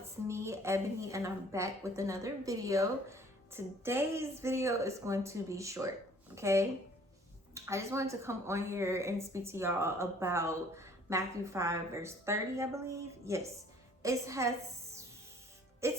it's me, Ebony, and I'm back with another video. Today's video is going to be short, okay? I just wanted to come on here and speak to y'all about Matthew 5 verse 30, I believe. Yes, it's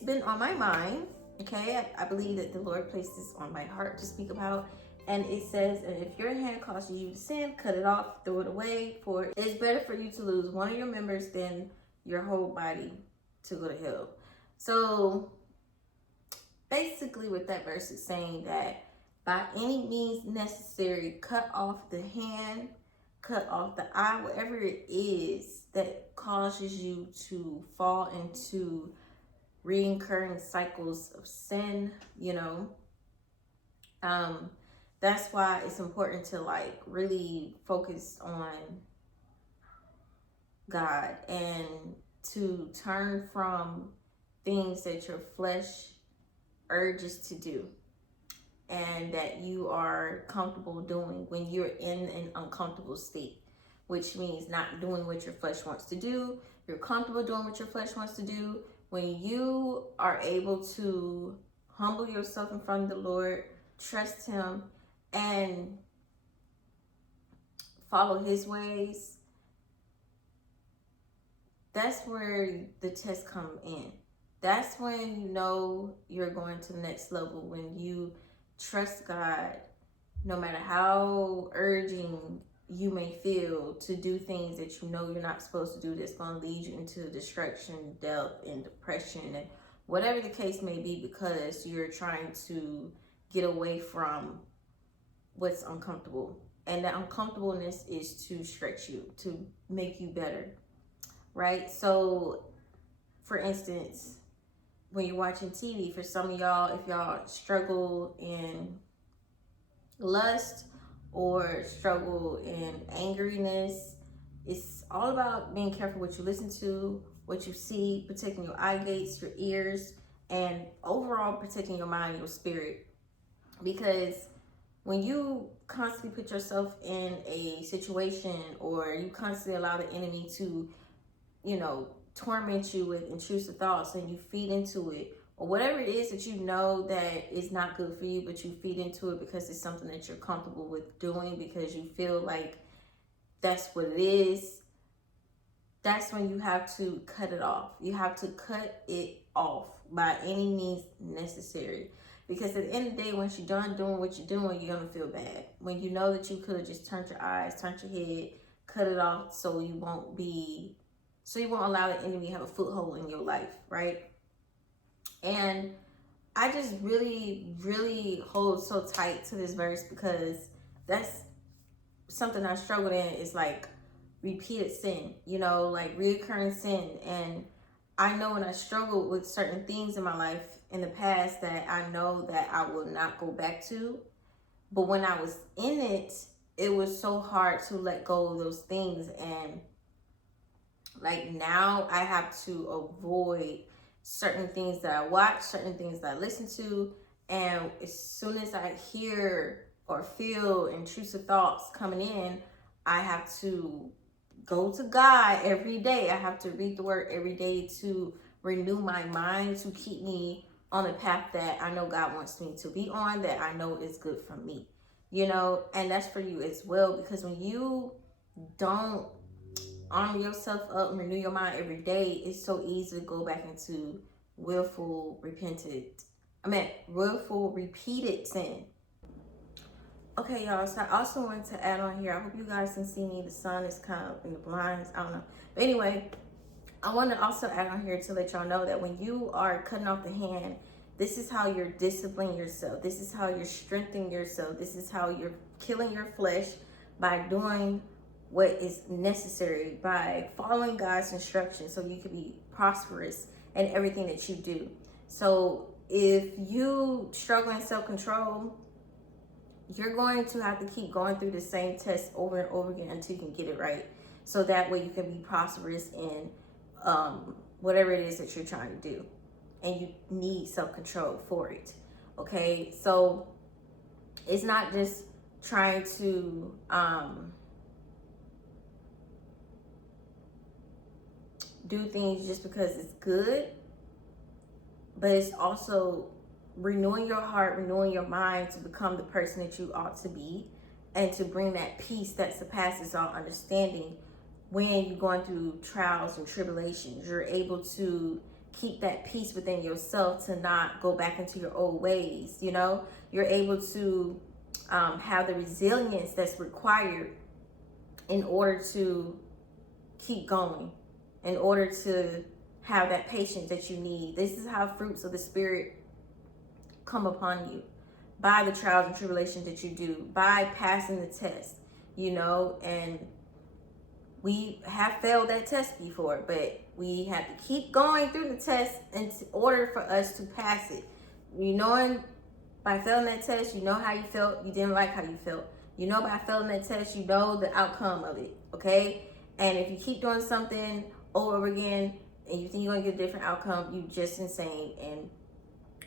been on my mind, okay? I believe that the Lord placed this on my heart to speak about. And it says, and if your hand causes you to sin, cut it off, throw it away, for it's better for you to lose one of your members than your whole body to go to hell. So basically what that verse is saying, that by any means necessary, cut off the hand, cut off the eye, whatever it is that causes you to fall into recurring cycles of sin, that's why it's important to really focus on God and to turn from things that your flesh urges to do and that you are comfortable doing when you're in an uncomfortable state, which means not doing what your flesh wants to do. You're comfortable doing what your flesh wants to do. When you are able to humble yourself in front of the Lord, trust Him, and follow His ways, that's where the tests come in. That's when you know you're going to the next level, when you trust God, no matter how urging you may feel to do things that you know you're not supposed to do, that's going to lead you into destruction, death, and depression, and whatever the case may be, because you're trying to get away from what's uncomfortable. And that uncomfortableness is to stretch you, to make you better, right? So, for instance, when you're watching TV, for some of y'all, if y'all struggle in lust or struggle in angeriness, it's all about being careful what you listen to, what you see, protecting your eye gates, your ears, and overall protecting your mind, your spirit. Because when you constantly put yourself in a situation, or you constantly allow the enemy to, torment you with intrusive thoughts, and you feed into it, or whatever it is that you know that is not good for you, but you feed into it because it's something that you're comfortable with doing, because you feel like that's what it is, that's when you have to cut it off. You have to cut it off by any means necessary. Because at the end of the day, once you're done doing what you're doing, you're going to feel bad. When you know that you could have just turned your eyes, turned your head, cut it off, so you won't allow the enemy to have a foothold in your life, right? And I just really, really hold so tight to this verse, because that's something I struggled in, is like repeated sin, reoccurring sin. And I know when I struggled with certain things in my life in the past that I know that I will not go back to. But when I was in it, it was so hard to let go of those things. And now I have to avoid certain things that I watch, certain things that I listen to. And as soon as I hear or feel intrusive thoughts coming in, I have to go to God every day. I have to read the word every day to renew my mind, to keep me on the path that I know God wants me to be on, that I know is good for me, and that's for you as well. Because when you don't arm yourself up and renew your mind every day, it's so easy to go back into willful repeated sin. Okay, y'all, so I also wanted to add on here, I hope you guys can see me. The sun is kind of in the blinds, I don't know. But anyway, I want to also add on here to let y'all know that when you are cutting off the hand, this is how you're disciplining yourself. This is how you're strengthening yourself. This is how you're killing your flesh, by doing what is necessary, by following God's instructions, so you can be prosperous in everything that you do. So if you struggle in self-control, you're going to have to keep going through the same test over and over again until you can get it right. So that way you can be prosperous in whatever it is that you're trying to do. And you need self-control for it. Okay, so it's not just trying to do things just because it's good. but it's also renewing your heart, renewing your mind to become the person that you ought to be, and to bring that peace that surpasses all understanding. When you're going through trials and tribulations, you're able to keep that peace within yourself, to not go back into your old ways. You're able to have the resilience that's required in order to keep going, in order to have that patience that you need. This is how fruits of the Spirit come upon you, by the trials and tribulations that you do, by passing the test, and we have failed that test before, but we have to keep going through the test in order for us to pass it. By failing that test, you know how you felt. You didn't like how you felt. By failing that test, you know the outcome of it, okay? And if you keep doing something over again and you think you're going to get a different outcome, you're just insane. And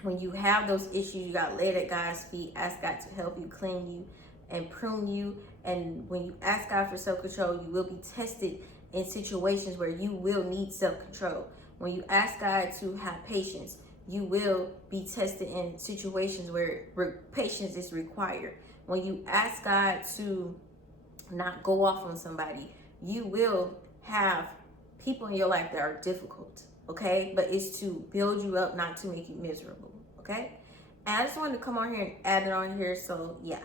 when you have those issues, you got to lay it at God's feet. Ask God to help you, clean you, and prune you. And when you ask God for self-control, you will be tested in situations where you will need self-control. When you ask God to have patience, you will be tested in situations where patience is required. When you ask God to not go off on somebody, you will have people in your life that are difficult, okay? But it's to build you up, not to make you miserable, okay? And I just wanted to come on here and add it on here, so yeah.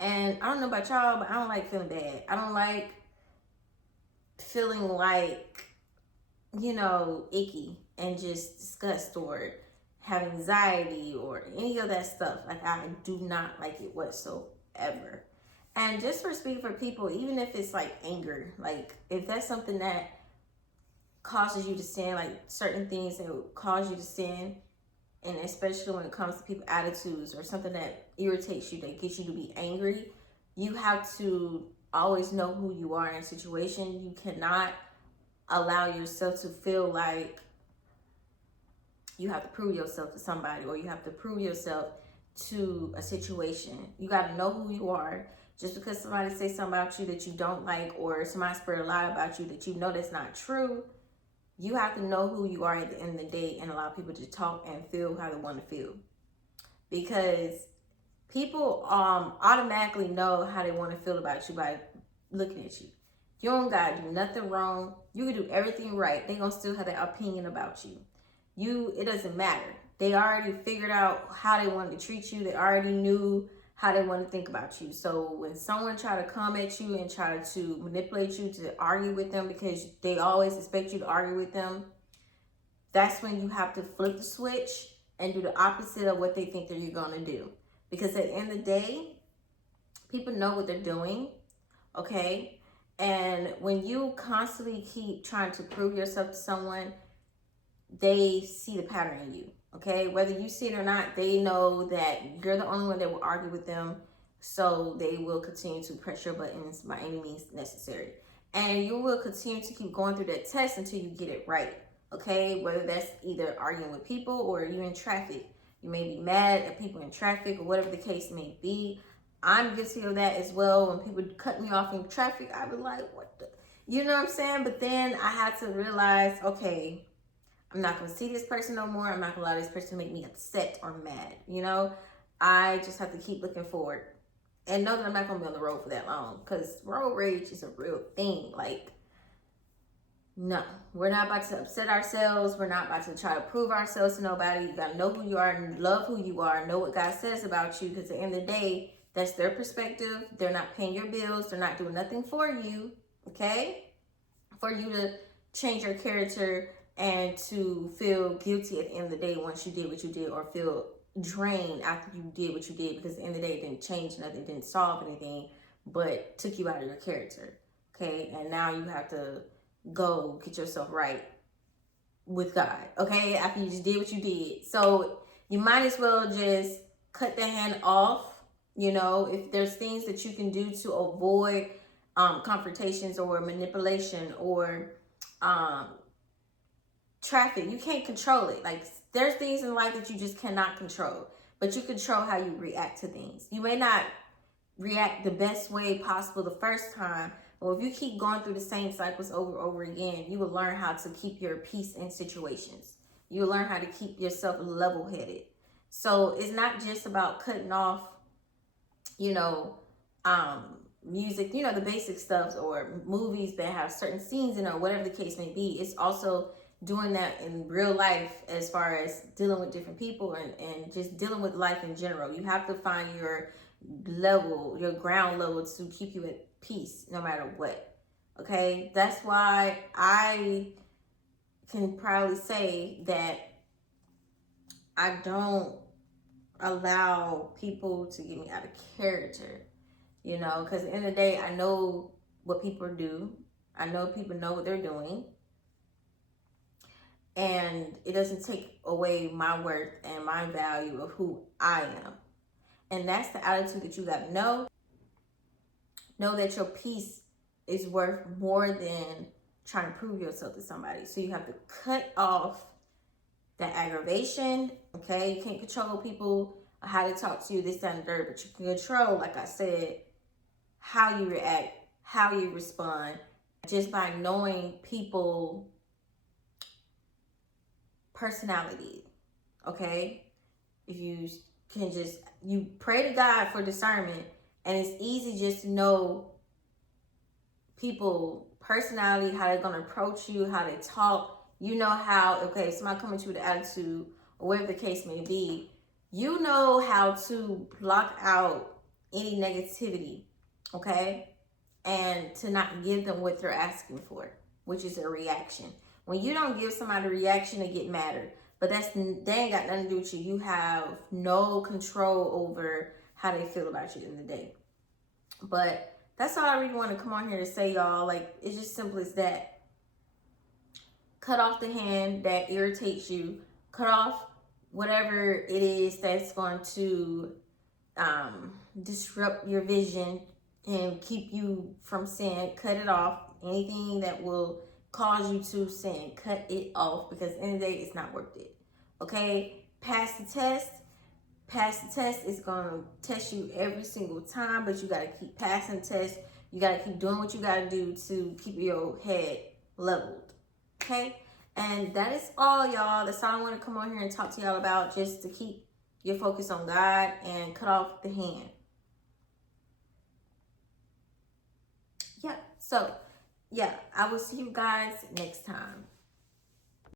And I don't know about y'all, but I don't like feeling bad. I don't like feeling like, icky and just disgust or have anxiety or any of that stuff. Like, I do not like it whatsoever. And just for speaking for people, even if it's like anger, like if that's something that causes you to sin, like certain things that would cause you to sin, and especially when it comes to people's attitudes or something that irritates you, that gets you to be angry, you have to always know who you are in a situation. You cannot allow yourself to feel like you have to prove yourself to somebody, or you have to prove yourself to a situation. You got to know who you are. Just because somebody says something about you that you don't like, or somebody spread a lie about you that you know that's not true, you have to know who you are at the end of the day and allow people to talk and feel how they want to feel. Because people automatically know how they want to feel about you by looking at you. You don't got to do nothing wrong. You can do everything right. They're going to still have their opinion about you. It doesn't matter. They already figured out how they wanted to treat you. They already knew how they want to think about you. So when someone try to come at you and try to manipulate you to argue with them, because they always expect you to argue with them, that's when you have to flip the switch and do the opposite of what they think that you're going to do. Because at the end of the day, people know what they're doing, okay? And when you constantly keep trying to prove yourself to someone, they see the pattern in you, okay? Whether you see it or not, they know that you're the only one that will argue with them, so they will continue to press your buttons by any means necessary. And you will continue to keep going through that test until you get it right, okay? Whether that's either arguing with people or you're in traffic. You may be mad at people in traffic or whatever the case may be. I'm guilty of that as well. When people cut me off in traffic, I was like, what the? You know what I'm saying? But then I had to realize, okay, I'm not going to see this person no more. I'm not going to allow this person to make me upset or mad. I just have to keep looking forward and know that I'm not going to be on the road for that long, because road rage is a real thing. Like, no, we're not about to upset ourselves. We're not about to try to prove ourselves to nobody. You got to know who you are and love who you are. Know what God says about you, because at the end of the day, that's their perspective. They're not paying your bills. They're not doing nothing for you, okay? For you to change your character and to feel guilty at the end of the day once you did what you did, or feel drained after you did what you did, because at the end of the day, it didn't change nothing, it didn't solve anything, but took you out of your character, okay? And now you have to go get yourself right with God, okay? After you just did what you did. So you might as well just cut the hand off. If there's things that you can do to avoid confrontations or manipulation or traffic, you can't control it. Like, there's things in life that you just cannot control, but you control how you react to things. You may not react the best way possible the first time, Well, if you keep going through the same cycles over and over again, you will learn how to keep your peace in situations. You'll learn how to keep yourself level-headed. So it's not just about cutting off, you know, music, you know, the basic stuff, or movies that have certain scenes in it, or whatever the case may be. It's also doing that in real life, as far as dealing with different people, and just dealing with life in general. You have to find your level, your ground level, to keep you at peace no matter what. Okay, that's why I can proudly say that I don't allow people to get me out of character, you know, because at the end of the day, I know what people do. I know people know what they're doing. And it doesn't take away my worth and my value of who I am. And that's the attitude that you got to know. Know that your peace is worth more than trying to prove yourself to somebody. So you have to cut off that aggravation. Okay, you can't control people, how they talk to you, this, that, and the third, but you can control, like I said, how you react, how you respond, just by knowing people personality. Okay, if you can just, you pray to God for discernment, and it's easy just to know people personality, how they're going to approach you, how they talk. You know how, okay, somebody coming to you with an attitude, or whatever the case may be, you know how to block out any negativity, okay, and to not give them what they're asking for, which is a reaction. When you don't give somebody a reaction, they get madder. But they ain't got nothing to do with you. You have no control over how they feel about you in the day. But that's all I really want to come on here to say, y'all. Like, it's just simple as that. Cut off the hand that irritates you. Cut off whatever it is that's going to disrupt your vision and keep you from sin. Cut it off. Anything that will cause you to sin, cut it off, because at the end of the day, it's not worth it. Okay, pass the test. Pass the test. Is going to test you every single time, but you got to keep passing the test. You got to keep doing what you got to do to keep your head leveled. Okay, and that is all, y'all. That's all I want to come on here and talk to y'all about, just to keep your focus on God and cut off the hand. Yeah, so yeah, I will see you guys next time.